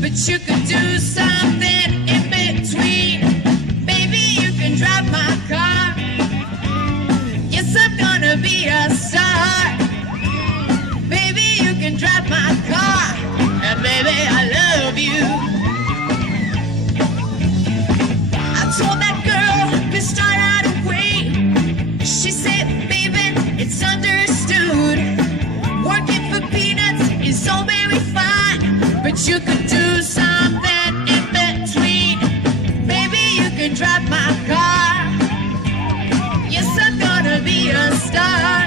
but you could do something in between. Maybe you can drive my car. Yes, I'm gonna be a star. Maybe you can drive my car, and baby, I love you. I told that girl to start out away. She said, baby, it's understood. Working for peanuts is so very fine, but you could do something in between. Maybe you can drive my car. Yes, I'm gonna be a star.